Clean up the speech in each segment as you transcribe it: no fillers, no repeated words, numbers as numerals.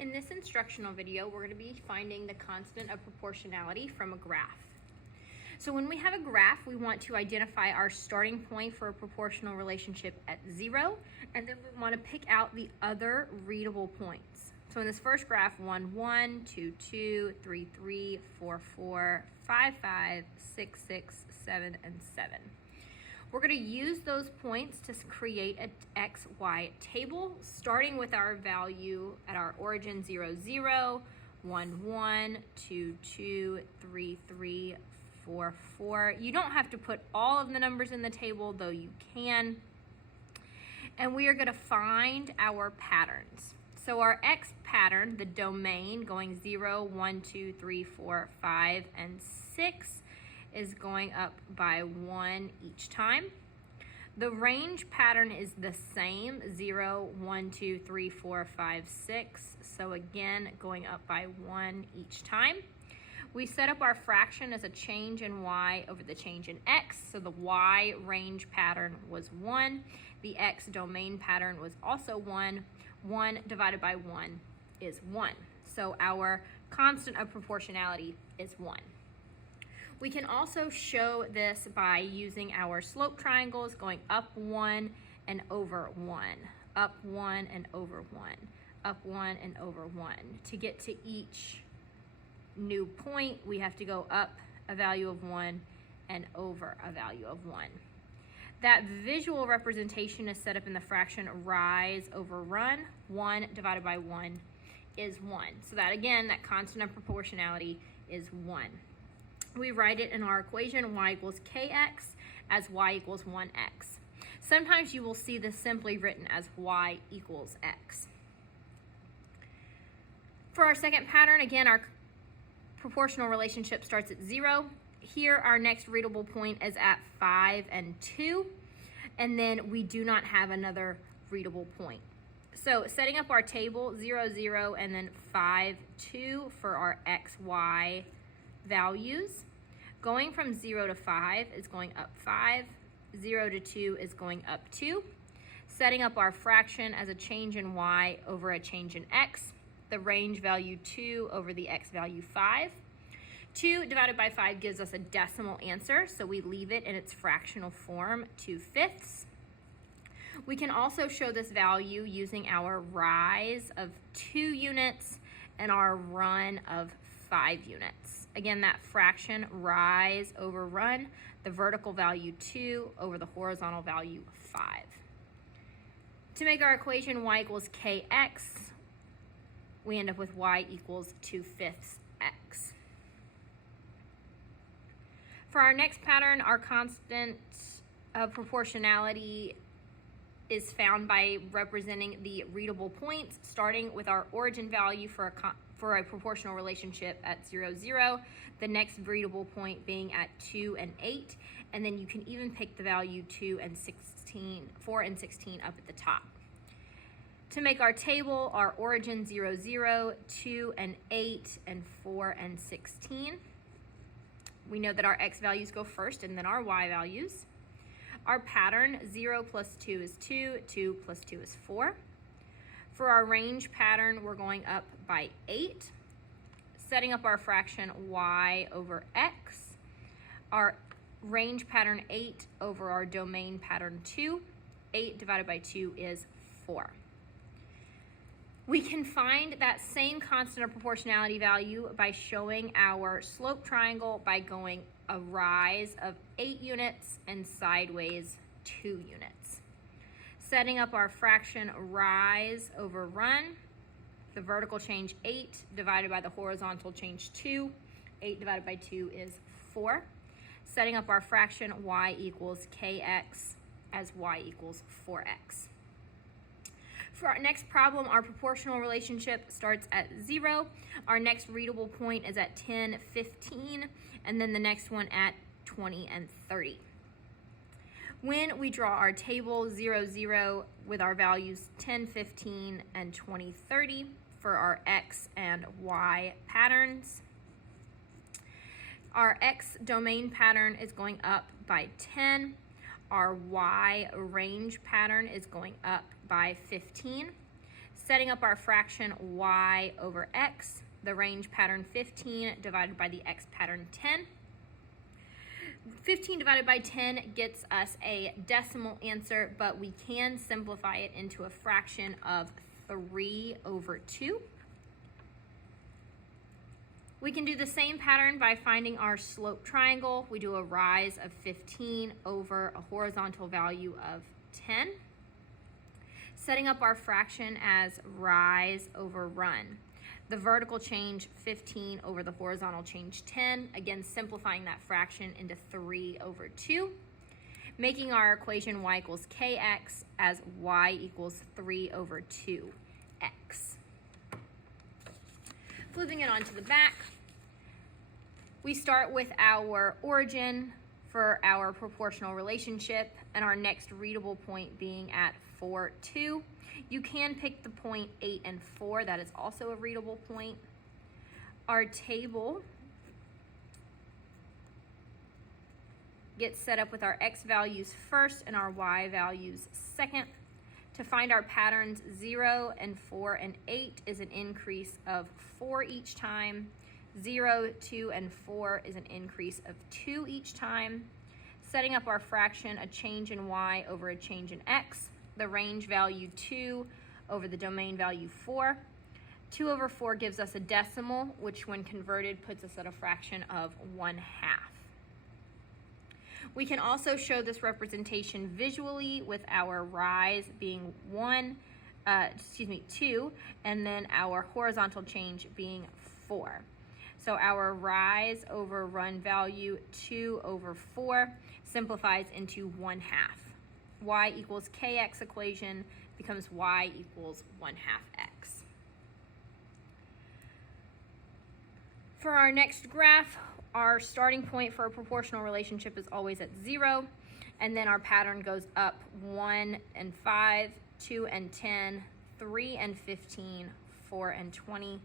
In this instructional video, we're going to be finding the constant of proportionality from a graph. So when we have a graph, we want to identify our starting point for a proportional relationship at 0, and then we want to pick out the other readable points. So in this first graph, 1, 1, 2, 2, 3, 3, 4, 4, 5, 5, 6, 6, 7, and 7. We're going to use those points to create an XY table, starting with our value at our origin 0, 0, 1, 1, 2, 2, 3, 3, 4, 4. You don't have to put all of the numbers in the table, though you can. And we are going to find our patterns. So our X pattern, the domain going 0, 1, 2, 3, 4, 5, and 6, is going up by 1 each time. The range pattern is the same, 0, 1, 2, 3, 4, 5, 6. So again, going up by 1 each time. We set up our fraction as a change in y over the change in x. So the y range pattern was 1. The x domain pattern was also 1. 1 divided by 1 is 1. So our constant of proportionality is 1. We can also show this by using our slope triangles going up 1 and over 1, up 1 and over 1, up 1 and over 1. To get to each new point, we have to go up a value of 1 and over a value of 1. That visual representation is set up in the fraction rise over run. 1 divided by 1 is 1. So that again, that constant of proportionality is 1. We write it in our equation y equals kx as y equals 1x. Sometimes you will see this simply written as y equals x. For our second pattern, again, our proportional relationship starts at 0. Here, our next readable point is at 5 and 2, and then we do not have another readable point. So setting up our table, 0, 0, and then 5, 2 for our x, y values. Going from 0 to 5 is going up 5. 0 to 2 is going up 2. Setting up our fraction as a change in y over a change in x. The range value 2 over the x value 5. 2 divided by 5 gives us a decimal answer, so we leave it in its fractional form, 2/5. We can also show this value using our rise of 2 units and our run of 5 units. Again, that fraction rise over run, the vertical value 2 over the horizontal value 5. To make our equation y equals kx, we end up with y equals 2/5 x. For our next pattern, our constant of proportionality is found by representing the readable points, starting with our origin value for a proportional relationship at 0, 0, the next readable point being at 2 and 8, and then you can even pick the value 4 and 16 up at the top. To make our table, our origin 0, 0, 2 and 8, and 4 and 16. We know that our x values go first and then our y values. Our pattern, 0 plus 2 is 2, 2 plus 2 is 4. For our range pattern, we're going up by 8. Setting up our fraction y over x. Our range pattern 8 over our domain pattern 2. 8 divided by 2 is 4. We can find that same constant of proportionality value by showing our slope triangle by going a rise of 8 units and sideways 2 units. Setting up our fraction rise over run, the vertical change 8 divided by the horizontal change 2. 8 divided by 2 is 4. Setting up our fraction y equals kx as y equals 4x. For our next problem, our proportional relationship starts at 0. Our next readable point is at 10, 15, and then the next one at 20 and 30. When we draw our table 0, 0 with our values 10, 15, and 20, 30 for our x and y patterns, our x domain pattern is going up by 10. Our y range pattern is going up by 15. Setting up our fraction y over x, the range pattern 15 divided by the x pattern 10. 15 divided by 10 gets us a decimal answer, but we can simplify it into a fraction of 3 over 2. We can do the same pattern by finding our slope triangle. We do a rise of 15 over a horizontal value of 10. Setting up our fraction as rise over run. The vertical change 15 over the horizontal change 10. Again, simplifying that fraction into 3 over 2. Making our equation y equals kx as y equals 3 over 2x. Flipping it onto the back, we start with our origin for our proportional relationship and our next readable point being at 4, 2. You can pick the point 8 and 4. That is also a readable point. Our table gets set up with our x values first and our y values second. To find our patterns, 0 and 4 and 8 is an increase of 4 each time. 0, 2, and 4 is an increase of 2 each time. Setting up our fraction, a change in y over a change in x. The range value 2 over the domain value 4. 2 over 4 gives us a decimal, which when converted puts us at a fraction of 1/2. We can also show this representation visually with our rise being 2, and then our horizontal change being 4. So our rise over run value 2 over 4 simplifies into 1/2. Y equals kx equation becomes y equals 1/2 x. For our next graph, our starting point for a proportional relationship is always at 0, and then our pattern goes up 1 and 5, 2 and 10, 3 and 15, 4 and 20,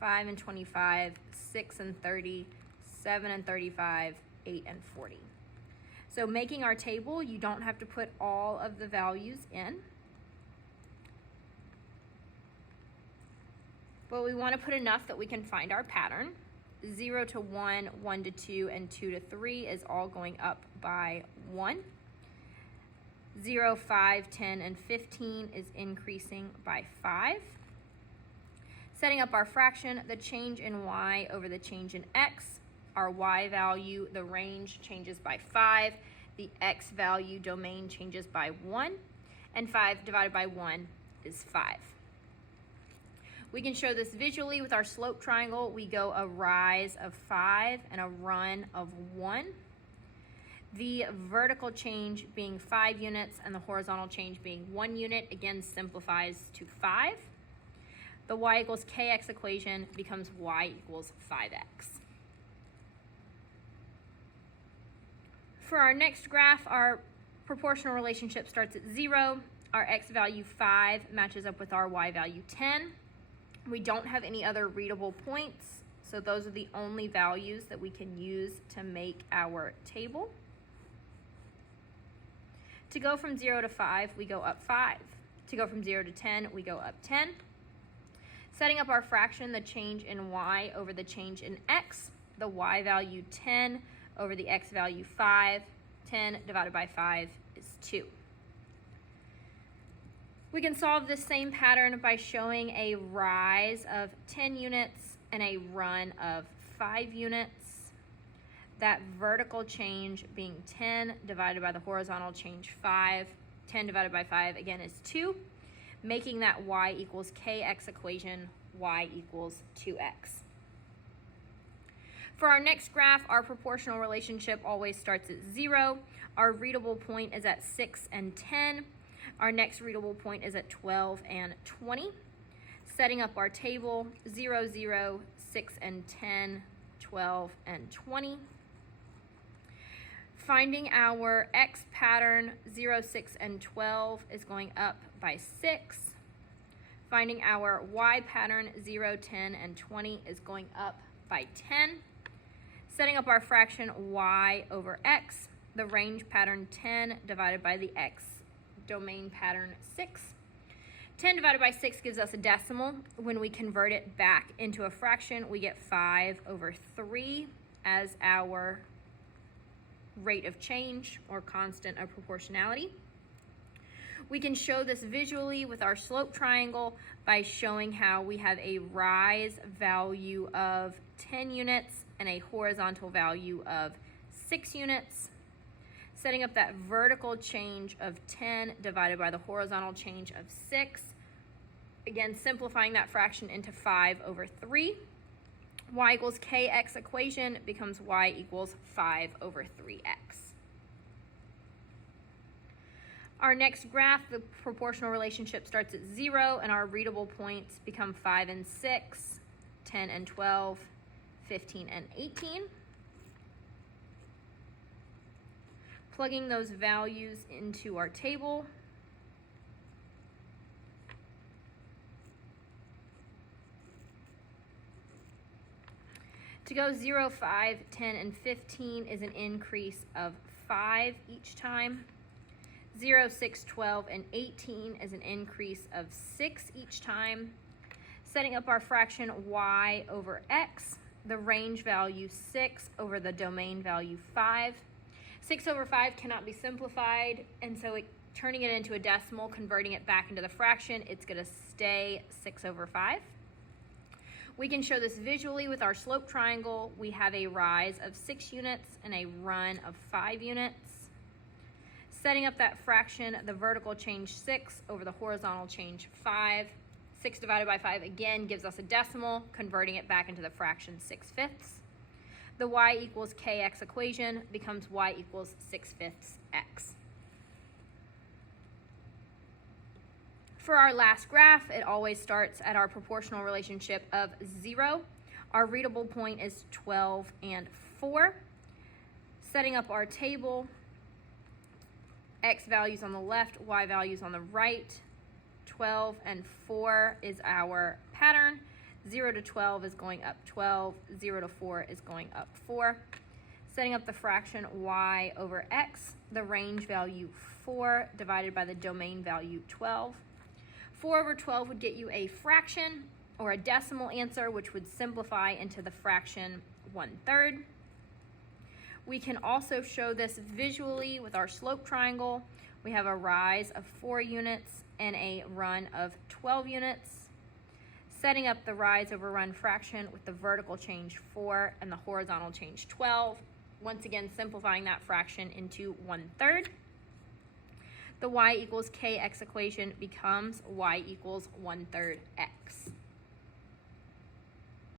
5 and 25, 6 and 30, 7 and 35, 8 and 40. So making our table, you don't have to put all of the values in, but we want to put enough that we can find our pattern. 0 to 1, 1 to 2, and 2 to 3 is all going up by 1. 0, 5, 10, and 15 is increasing by 5. Setting up our fraction, the change in y over the change in x. Our y value, the range changes by 5. The x value domain changes by 1. And 5 divided by 1 is 5. We can show this visually with our slope triangle. We go a rise of 5 and a run of 1. The vertical change being 5 units and the horizontal change being 1 unit, again simplifies to 5. The y equals kx equation becomes y equals 5x. For our next graph, our proportional relationship starts at 0. Our x value 5 matches up with our y value 10. We don't have any other readable points, so those are the only values that we can use to make our table. To go from 0 to 5, we go up 5. To go from 0 to 10, we go up 10. Setting up our fraction, the change in y over the change in x. The y value 10 over the x value 5. 10 divided by 5 is 2. We can solve this same pattern by showing a rise of 10 units and a run of 5 units. That vertical change being 10 divided by the horizontal change 5. 10 divided by 5 again is 2, making that y equals kx equation, y equals 2x. For our next graph, our proportional relationship always starts at 0. Our readable point is at 6 and 10. Our next readable point is at 12 and 20. Setting up our table, 0, 0, 6 and 10, 12 and 20. Finding our x pattern, 0, 6, and 12 is going up by 6. Finding our y pattern, 0, 10, and 20 is going up by 10. Setting up our fraction y over x, the range pattern 10 divided by the x domain pattern 6. 10 divided by 6 gives us a decimal. When we convert it back into a fraction, we get 5/3 as our rate of change or constant of proportionality. We can show this visually with our slope triangle by showing how we have a rise value of 10 units and a horizontal value of 6 units. Setting up that vertical change of 10 divided by the horizontal change of 6. Again, simplifying that fraction into 5/3. Y equals kx equation becomes y equals 5/3x. Our next graph, the proportional relationship starts at 0, and our readable points become 5 and 6, 10 and 12, 15 and 18. Plugging those values into our table. To go 0, 5, 10, and 15 is an increase of 5 each time. 0, 6, 12, and 18 is an increase of 6 each time. Setting up our fraction y over x, the range value 6 over the domain value 5. 6/5 cannot be simplified, and so turning it into a decimal, converting it back into the fraction, it's going to stay 6/5. We can show this visually with our slope triangle. We have a rise of 6 units and a run of 5 units. Setting up that fraction, the vertical change 6 over the horizontal change 5. 6 divided by 5 again gives us a decimal, converting it back into the fraction 6/5. The y equals kx equation becomes y equals 6/5 x. For our last graph, it always starts at our proportional relationship of 0. Our readable point is 12 and 4. Setting up our table, x values on the left, y values on the right. 12 and 4 is our pattern. 0 to 12 is going up 12, 0 to 4 is going up 4. Setting up the fraction y over x, the range value 4 divided by the domain value 12. 4/12 would get you a fraction or a decimal answer, which would simplify into the fraction 1/3. We can also show this visually with our slope triangle. We have a rise of 4 units and a run of 12 units. Setting up the rise over run fraction with the vertical change 4 and the horizontal change 12. Once again, simplifying that fraction into 1/3. The y equals kx equation becomes y equals 1/3 x.